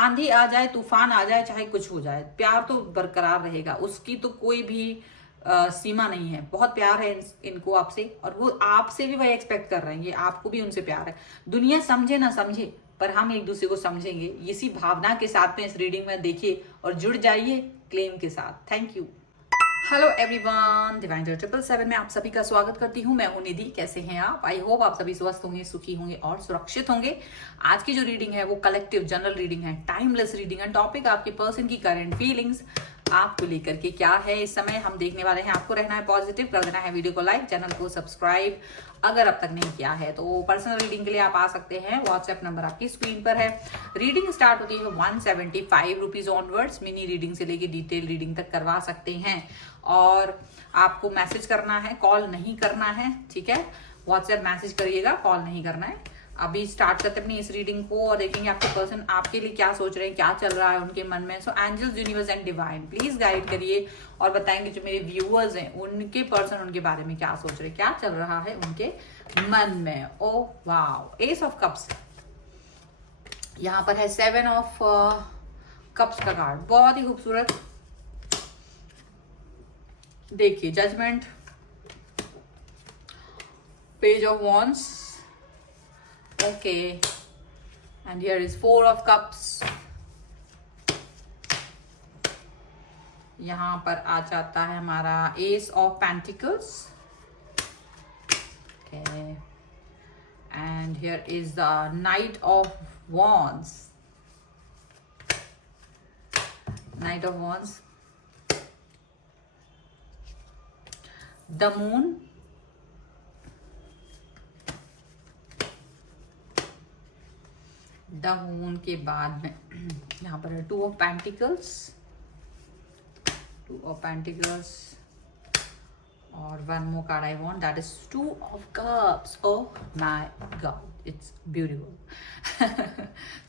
आंधी आ जाए, तूफान आ जाए, चाहे कुछ हो जाए, प्यार तो बरकरार रहेगा। उसकी तो कोई भी सीमा नहीं है। बहुत प्यार है इनको आपसे, और वो आपसे भी वही एक्सपेक्ट कर रहे हैं। ये आपको भी उनसे प्यार है। दुनिया समझे ना समझे, पर हम एक दूसरे को समझेंगे। इसी भावना के साथ में इस रीडिंग में देखिए और जुड़ जाइए क्लेम के साथ। Thank you. Hello everyone, divine 777 में आप सभी का स्वागत करती हूँ। मैं हूं निधि। कैसे हैं आप? आई होप आप सभी स्वस्थ होंगे, सुखी होंगे और सुरक्षित होंगे। आज की जो रीडिंग है वो कलेक्टिव जनरल रीडिंग है, टाइमलेस रीडिंग है। टॉपिक आपके पर्सन की करंट फीलिंग्स आपको लेकर के क्या है इस समय हम देखने वाले हैं। आपको रहना है पॉजिटिव, कर देना है वीडियो को लाइक, चैनल को सब्सक्राइब अगर अब तक नहीं किया है तो। पर्सनल रीडिंग के लिए आप आ सकते हैं, व्हाट्सएप नंबर आपकी स्क्रीन पर है। रीडिंग स्टार्ट होती है 175 रुपीज ऑनवर्ड्स। मिनी रीडिंग से लेके डिटेल रीडिंग तक करवा सकते हैं, और आपको मैसेज करना है, कॉल नहीं करना है, ठीक है। व्हाट्सएप मैसेज करिएगा, कॉल नहीं करना है। अभी स्टार्ट करते अपनी इस रीडिंग को और देखेंगे आपके पर्सन आपके लिए क्या सोच रहे हैं, क्या चल रहा है उनके मन में। So angels, universe and divine please guide करिए और बताएंगे जो मेरे व्यूअर्स हैं उनके पर्सन उनके बारे में क्या सोच रहे हैं, क्या चल रहा है उनके मन में। Oh wow, S of cups यहाँ पर है, 7 ऑफ कप्स का कार्ड, बहुत ही खूबसूरत। देखिए, judgement, page of wands, okay, and here is 4 of cups। यहां पर आ जाता है हमारा S of pentacles, okay, and here is the knight of wands, knight of wands, the moon, the moon के बाद में यहाँ पर है 2 ऑफ पेंटिकल्स, 2 ऑफ पेंटिकल्स, और 1 more card I want, that is 2 of cups. Oh my God, it's beautiful.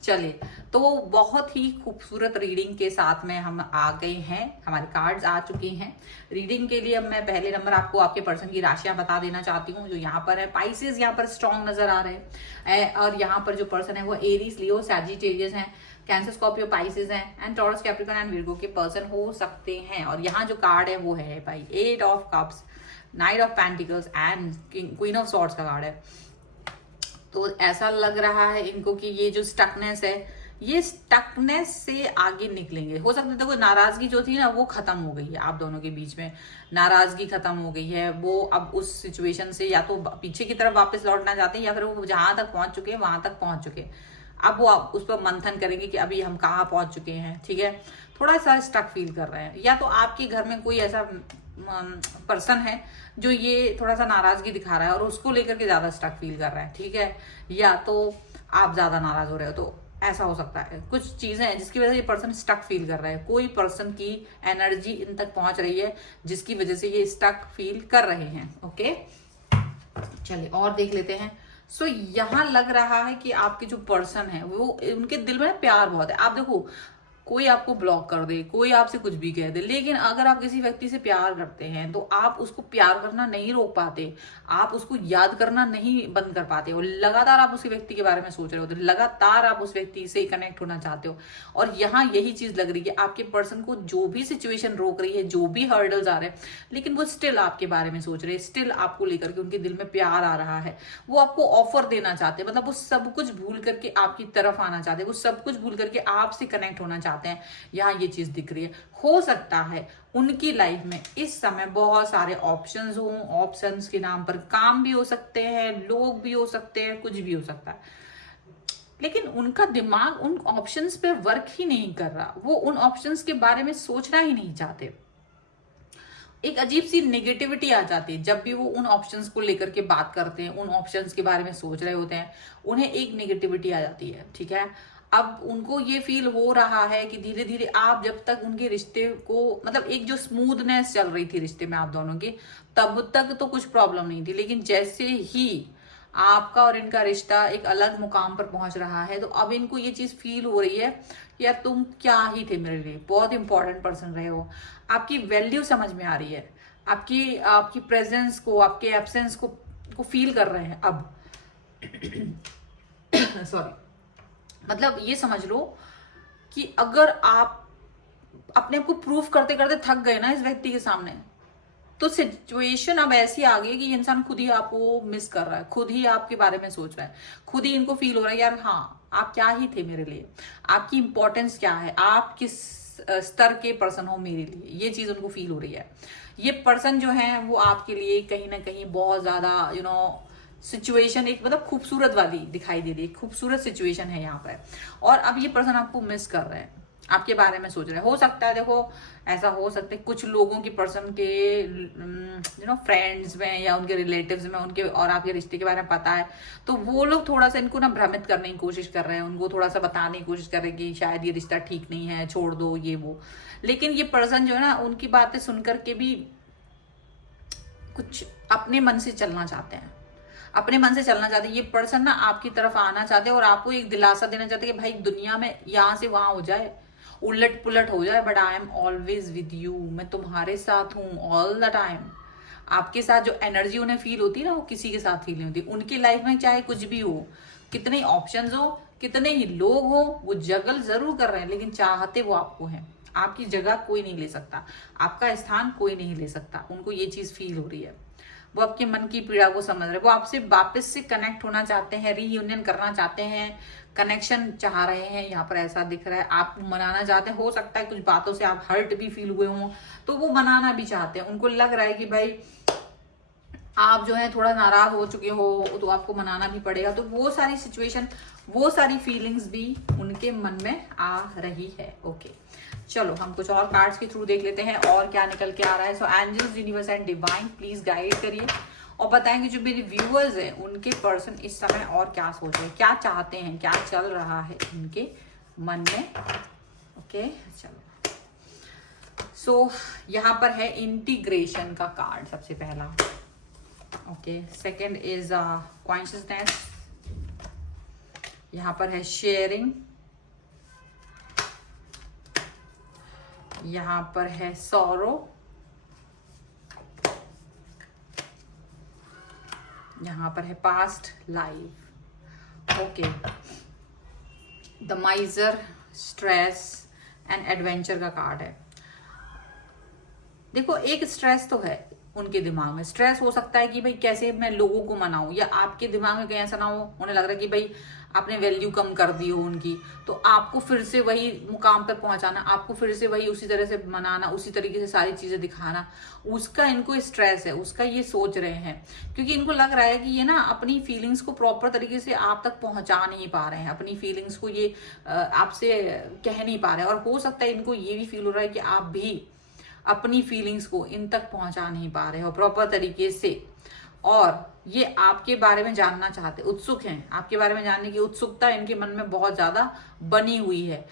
चलिए, तो बहुत ही खूबसूरत रीडिंग के साथ में हम आ गए हैं, हमारे कार्ड्स आ चुके हैं रीडिंग के लिए। अब मैं पहले नंबर आपको आपके पर्सन की राशियां बता देना चाहती हूँ। जो यहाँ पर है, पाइसेस यहाँ पर स्ट्रॉन्ग नजर आ रहे हैं, और यहाँ पर जो पर्सन है वो एरीज, लियो, सैजिटेरियस हैं, कैंसर, स्कॉर्पियो, पाइसेस हैं, and taurus, Capricorn and Virgo के पर्सन हो सकते हैं। और यहाँ जो कार्ड है वो है भाई 8 of cups, night of pentacles and queen of swords का कार्ड है। तो ऐसा लग रहा है इनको कि ये जो स्टकनेस है, ये स्टकनेस से आगे निकलेंगे। हो सकता है देखो, नाराजगी जो थी ना वो खत्म हो गई है आप दोनों के बीच में, नाराजगी खत्म हो गई है। वो अब उस सिचुएशन से या तो पीछे की तरफ वापस लौटना चाहते हैं, या फिर वो जहां तक पहुंच चुके हैं वहां तक पहुंच चुके हैं। अब वो उस पर मंथन करेंगे कि अभी हम कहाँ पहुंच चुके हैं, ठीक है। थोड़ा सा स्टक फील कर रहे हैं, या तो आपके घर में कोई ऐसा पर्सन है जो ये थोड़ा सा नाराजगी दिखा रहा है और उसको लेकर के ज्यादा स्टक फील कर रहा है, ठीक है। या तो आप ज्यादा नाराज हो रहे हो, तो ऐसा हो सकता है। कुछ चीजें हैं जिसकी वजह से ये पर्सन स्टक फील कर रहा है। कोई पर्सन की एनर्जी इन तक पहुंच रही है जिसकी वजह से ये स्टक फील कर रहे हैं। ओके, चलिए और देख लेते हैं। सो यहाँ लग रहा है कि आपके जो पर्सन है वो, उनके दिल में प्यार बहुत है। आप देखो, कोई आपको ब्लॉक कर दे, कोई आपसे कुछ भी कह दे, लेकिन अगर आप किसी व्यक्ति से प्यार करते हैं तो आप उसको प्यार करना नहीं रोक पाते, आप उसको याद करना नहीं बंद कर पाते हो। लगातार आप उस व्यक्ति के बारे में सोच रहे होते, लगातार आप उस व्यक्ति से कनेक्ट होना चाहते हो। और यहाँ यही चीज लग रही है, आपके पर्सन को जो भी सिचुएशन रोक रही है, जो भी हर्डल्स आ रहे हैं, लेकिन वो स्टिल आपके बारे में सोच रहे हैं, स्टिल आपको लेकर के उनके दिल में प्यार आ रहा है। वो आपको ऑफर देना चाहते हैं, मतलब वो सब कुछ भूल करके आपकी तरफ आना चाहते हैं, वो सब कुछ भूल करके आपसे कनेक्ट होना चाहते हैं। यहाँ ये चीज दिख रही है। हो सकता है उनकी लाइफ में इस समय बहुत सारे ऑप्शंस हों, ऑप्शंस के नाम पर काम भी हो सकते हैं, लोग भी हो सकते हैं, कुछ भी हो सकता है, लेकिन उनका दिमाग उन ऑप्शंस पे वर्क ही नहीं कर रहा। वो उन ऑप्शंस के बारे में सोचना ही नहीं चाहते। एक अजीब सी नेगेटिविटी आ जाती है जब भी वो उन ऑप्शंस को लेकर के बात करते हैं, उन ऑप्शंस के बारे में सोच रहे होते हैं, उन्हें एक नेगेटिविटी आ जाती है, ठीक है। अब उनको ये फील हो रहा है कि धीरे धीरे आप जब तक उनके रिश्ते को, मतलब एक जो स्मूथनेस चल रही थी रिश्ते में आप दोनों की, तब तक तो कुछ प्रॉब्लम नहीं थी, लेकिन जैसे ही आपका और इनका रिश्ता एक अलग मुकाम पर पहुंच रहा है, तो अब इनको ये चीज फील हो रही है, यार तुम क्या ही थे मेरे लिए, बहुत इंपॉर्टेंट पर्सन रहे हो। आपकी वैल्यू समझ में आ रही है, आपकी आपकी प्रेजेंस को, आपके एब्सेंस को फील कर रहे हैं अब। सॉरी, मतलब ये समझ लो कि अगर आप अपने आप को प्रूफ करते करते थक गए ना इस व्यक्ति के सामने, तो सिचुएशन अब ऐसी आ गई कि ये इंसान खुद ही आपको मिस कर रहा है, खुद ही आपके बारे में सोच रहा है, खुद ही इनको फील हो रहा है यार हाँ आप क्या ही थे मेरे लिए, आपकी इंपॉर्टेंस क्या है, आप किस स्तर के पर्सन हो मेरे लिए, ये चीज उनको फील हो रही है। ये पर्सन जो है वो आपके लिए कहीं ना कहीं बहुत ज्यादा सिचुएशन एक मतलब खूबसूरत वाली दिखाई दे रही है, खूबसूरत सिचुएशन है यहाँ पर। और अब ये पर्सन आपको मिस कर रहे हैं, आपके बारे में सोच रहे हैं। हो सकता है देखो ऐसा हो सकता है कुछ लोगों की पर्सन के फ्रेंड्स में या उनके रिलेटिव्स में उनके और आपके रिश्ते के बारे में पता है, तो वो लोग थोड़ा सा इनको ना भ्रमित करने की कोशिश कर रहे हैं, उनको थोड़ा सा बताने की कोशिश कर रहे हैं कि शायद ये रिश्ता ठीक नहीं है, छोड़ दो ये वो। लेकिन ये पर्सन जो है ना उनकी बातें सुनकर के भी कुछ अपने मन से चलना चाहते हैं, अपने मन से चलना चाहते हैं। ये पर्सन ना आपकी तरफ आना चाहते हैं और आपको एक दिलासा देना चाहते हैं कि भाई दुनिया में यहाँ से वहां हो जाए, उलट पुलट हो जाए, but I am always with you, मैं तुम्हारे साथ हूँ ऑल द टाइम। आपके साथ जो एनर्जी उन्हें फील होती है ना वो किसी के साथ फील नहीं होती। उनकी लाइफ में चाहे कुछ भी हो, कितने ऑप्शंस हो, कितने ही लोग हो, वो जगल जरूर कर रहे हैं लेकिन चाहते वो आपको हैं। आपकी जगह कोई नहीं ले सकता, आपका स्थान कोई नहीं ले सकता। उनको ये चीज फील हो रही है, वो आपके मन की पीड़ा को समझ रहे हैं, वो आपसे वापस से कनेक्ट होना चाहते हैं, रीयूनियन करना चाहते हैं, कनेक्शन चाह रहे हैं। यहाँ पर ऐसा दिख रहा है, आप मनाना चाहते हैं। हो सकता है कुछ बातों से आप हर्ट भी फील हुए हों, तो वो मनाना भी चाहते हैं। उनको लग रहा है कि भाई आप जो है थोड़ा नाराज हो चुके हो तो आपको मनाना भी पड़ेगा। तो वो सारी सिचुएशन, वो सारी फीलिंग्स भी उनके मन में आ रही है। ओके चलो हम कुछ और कार्ड्स के थ्रू देख लेते हैं और क्या निकल के आ रहा है। So angels, universe and divine please guide करिए और बताएंगे जो मेरे व्यूअर्स हैं उनके पर्सन इस समय और क्या सोच रहे हैं, क्या चाहते हैं, क्या चल रहा है उनके मन में। ओके चलो सो यहाँ पर है इंटीग्रेशन का कार्ड सबसे पहला। ओके सेकंड इज कॉन्शियसनेस, यहाँ पर है शेयरिंग, यहाँ पर है सॉरो, यहाँ पर है past life. Okay the माइजर, stress and adventure का कार्ड है। देखो एक स्ट्रेस तो है उनके दिमाग में, स्ट्रेस हो सकता है कि भाई कैसे मैं लोगों को मनाऊं, या आपके दिमाग में कहीं ऐसा ना हो उन्हें लग रहा है कि भाई आपने वैल्यू कम कर दी हो उनकी, तो आपको फिर से वही मुकाम पर पहुंचाना, आपको फिर से वही उसी तरह से मनाना, उसी तरीके से सारी चीजें दिखाना, उसका इनको स्ट्रेस है, उसका ये सोच रहे हैं। क्योंकि इनको लग रहा है कि ये ना अपनी फीलिंग्स को प्रॉपर तरीके से आप तक पहुंचा नहीं पा रहे हैं, अपनी फीलिंग्स को ये आपसे कह नहीं पा रहे हैं। और हो सकता है इनको ये भी फील हो रहा है कि आप भी अपनी फीलिंग्स को इन तक पहुंचा नहीं पा रहे हो प्रॉपर तरीके से, और ये आपके बारे में जानना चाहते, उत्सुक हैं, आपके बारे में जानने की उत्सुकता इनके मन में बहुत ज्यादा बनी हुई है।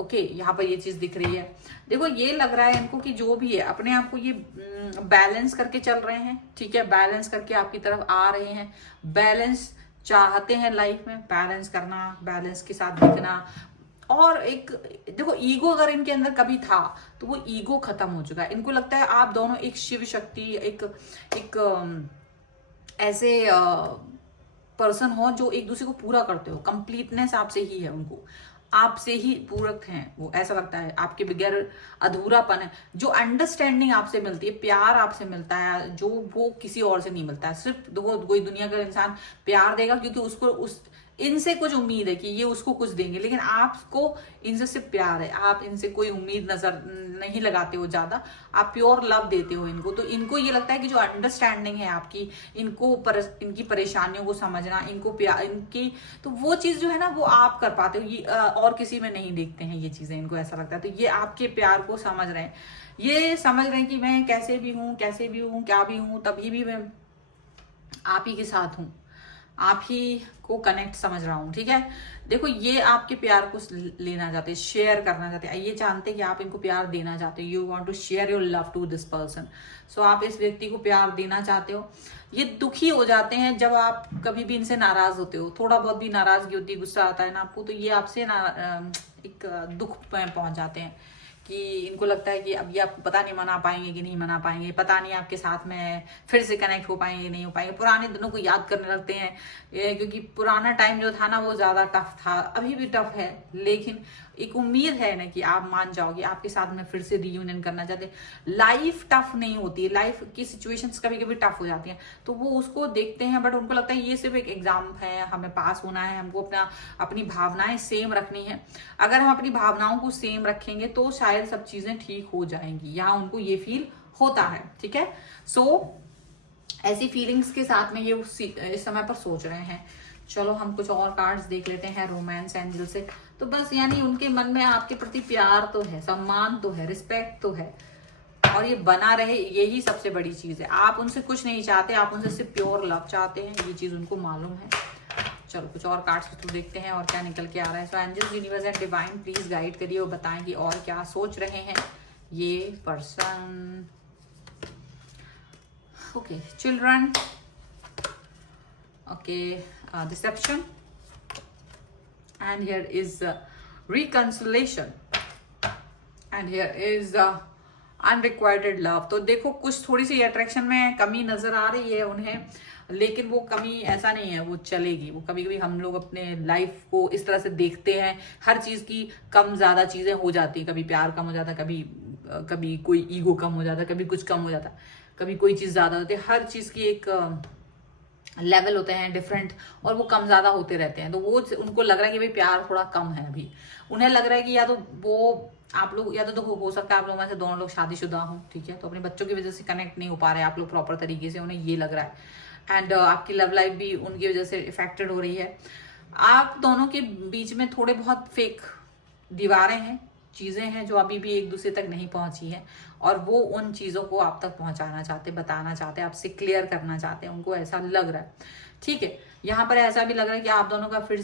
ओके यहाँ पर ये चीज दिख रही है। देखो ये लग रहा है इनको कि जो भी है अपने आप को ये बैलेंस करके चल रहे हैं, ठीक है, बैलेंस करके आपकी तरफ आ रहे हैं, बैलेंस चाहते हैं लाइफ में, बैलेंस करना, बैलेंस के साथ दिखना। और एक देखो ईगो अगर इनके अंदर कभी था तो वो ईगो खत्म हो चुका है। इनको लगता है आप दोनों एक शिव शक्ति, एक ऐसे पर्सन हो जो एक दूसरे को पूरा करते हो, कंप्लीटनेस आपसे ही है, उनको आपसे ही पूरक हैं वो, ऐसा लगता है आपके बगैर अधूरापन है। जो अंडरस्टैंडिंग आपसे मिलती है, प्यार आपसे मिलता है, जो वो किसी और से नहीं मिलता है। सिर्फ देखो कोई दुनिया का इंसान प्यार देगा क्योंकि उसको इनसे कुछ उम्मीद है कि ये उसको कुछ देंगे, लेकिन आपको इनसे सिर्फ प्यार है, आप इनसे कोई उम्मीद नजर नहीं लगाते हो ज्यादा, आप प्योर लव देते हो इनको। तो इनको ये लगता है कि जो अंडरस्टैंडिंग है आपकी, इनको इनकी परेशानियों को समझना, इनको प्यार, इनकी तो वो चीज जो है ना वो आप कर पाते हो, ये और किसी में नहीं देखते हैं ये चीजें, इनको ऐसा लगता है। तो ये आपके प्यार को समझ रहे हैं, ये समझ रहे हैं कि मैं कैसे भी हूँ, कैसे भी हूँ, क्या भी हूँ, तभी भी मैं आप ही के साथ हूँ, आप ही को कनेक्ट समझ रहा हूं, ठीक है। देखो ये आपके प्यार को लेना चाहते हैं, शेयर करना चाहते हैं, ये जानते हैं कि आप इनको प्यार देना चाहते हो, you want to share your love to this person. So आप इस व्यक्ति को प्यार देना चाहते हो। ये दुखी हो जाते हैं जब आप कभी भी इनसे नाराज होते हो, थोड़ा बहुत भी नाराजगी होती है, गुस्सा आता है ना आपको, तो ये आपसे एक दुख में पहुंच जाते हैं कि इनको लगता है कि अब ये आपको पता नहीं मना पाएंगे कि नहीं मना पाएंगे, पता नहीं आपके साथ में फिर से कनेक्ट हो पाएंगे नहीं हो पाएंगे, पुराने दिनों को याद करने लगते हैं। क्योंकि पुराना टाइम जो था ना वो ज़्यादा टफ था, अभी भी टफ है, लेकिन एक उम्मीद है ना कि आप मान जाओगे, आपके साथ में फिर से रीयूनियन करना चाहते। लाइफ टफ नहीं होती है, लाइफ की सिचुएशंस कभी कभी टफ हो जाती हैं, तो वो उसको देखते हैं, बट उनको लगता है ये सिर्फ एक एग्जाम है, हमें पास होना है, हमको अपनी भावनाएं सेम रखनी है। अगर हम अपनी भावनाओं को सेम रखेंगे तो शायद सब चीजें ठीक हो जाएंगी, यहाँ उनको ये फील होता है। ठीक है, सो ऐसी फीलिंग्स के साथ में ये इस समय पर सोच रहे हैं। चलो हम कुछ और कार्ड्स देख लेते हैं रोमांस एंजल से। तो बस यानी उनके मन में आपके प्रति प्यार तो है, सम्मान तो है, रिस्पेक्ट तो है, और ये बना रहे, यही सबसे बड़ी चीज है। आप उनसे कुछ नहीं चाहते, आप उनसे सिर्फ प्योर लव चाहते हैं, ये चीज उनको मालूम है। चलो कुछ और कार्ड्स के थ्रू देखते हैं और क्या निकल के आ रहा है। So angels, universe and divine please guide करिए और बताएं कि और क्या सोच रहे हैं ये person. Okay, children, okay, deception, and here is reconciliation, and here is unrequited love। तो देखो कुछ थोड़ी सी अट्रैक्शन में कमी नजर आ रही है उन्हें, लेकिन वो कमी ऐसा नहीं है, वो चलेगी। वो कभी कभी हम लोग अपने लाइफ को इस तरह से देखते हैं, हर चीज की कम ज्यादा चीजें हो जाती है, कभी प्यार कम हो जाता है, कभी कोई ईगो कम हो जाता है, कभी कुछ कम हो जाता है, कभी कोई चीज ज्यादा होती है। हर चीज की एक लेवल होते हैं डिफरेंट, और वो कम ज्यादा होते रहते हैं। तो वो उनको लग रहा है कि भाई प्यार थोड़ा कम है अभी। उन्हें लग रहा है कि या तो वो आप लोग, या तो हो सकता है आप लोगों में से दोनों लोग शादीशुदा हों, ठीक है, तो अपने बच्चों की वजह से कनेक्ट नहीं हो पा रहे हैं आप लोग प्रॉपर तरीके से, उन्हें ये लग रहा है। एंड आपकी लव लाइफ भी उनकी वजह से इफेक्टेड हो रही है। आप दोनों के बीच में थोड़े बहुत फेक दीवारें हैं, चीजें हैं जो अभी भी एक दूसरे तक नहीं पहुंची है, और वो उन चीजों को आप तक पहुंचाना चाहते, बताना चाहते, आपसे क्लियर करना चाहते हैं, उनको ऐसा लग रहा है। ठीक है, यहाँ पर ऐसा भी लग रहा है कि आप दोनों का फिर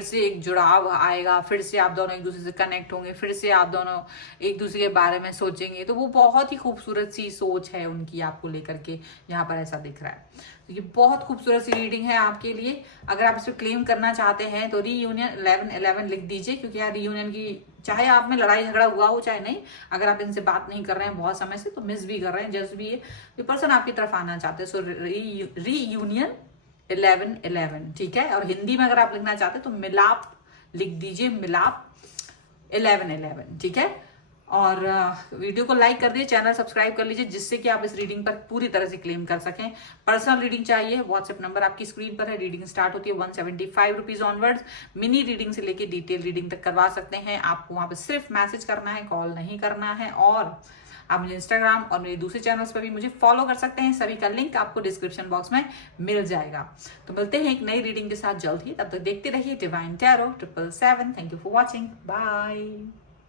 से एक जुड़ाव आएगा, फिर से आप दोनों एक दूसरे से कनेक्ट होंगे, फिर से आप दोनों एक दूसरे के बारे में सोचेंगे। तो वो बहुत ही खूबसूरत सी सोच है उनकी आपको लेकर के, यहाँ पर ऐसा दिख रहा है। तो ये बहुत खूबसूरत सी रीडिंग है आपके लिए। अगर आप इसे क्लेम करना चाहते हैं तो रीयूनियन 1111 लिख दीजिए, क्योंकि यार रीयूनियन की, चाहे आप में लड़ाई झगड़ा हुआ हो चाहे नहीं, अगर आप इनसे बात नहीं कर रहे हैं बहुत समय से, तो मिस भी कर रहे हैं, जस्ट भी ये पर्सन आपकी तरफ आना चाहते हैं। सो रीयूनियन 1111, ठीक है। और हिंदी में अगर आप लिखना चाहते हैं तो मिलाप लिख दीजिए, मिलाप 1111, ठीक है। और वीडियो को लाइक कर दीजिए, चैनल सब्सक्राइब कर लीजिए, जिससे कि आप इस रीडिंग पर पूरी तरह से क्लेम कर सकें। पर्सनल रीडिंग चाहिए, व्हाट्सएप नंबर आपकी स्क्रीन पर है। रीडिंग स्टार्ट होती है 175 रुपीज ऑनवर्ड्स। मिनी रीडिंग से लेके डिटेल रीडिंग तक करवा सकते हैं। आपको वहां पर सिर्फ मैसेज करना है, कॉल नहीं करना है। और आप मुझे इंस्टाग्राम और मेरे दूसरे चैनल्स पर भी मुझे फॉलो कर सकते हैं, सभी का लिंक आपको डिस्क्रिप्शन बॉक्स में मिल जाएगा। तो मिलते हैं एक नई रीडिंग के साथ जल्द ही, तब तक देखते रहिए divine tarot 777। Thank you for watching, bye.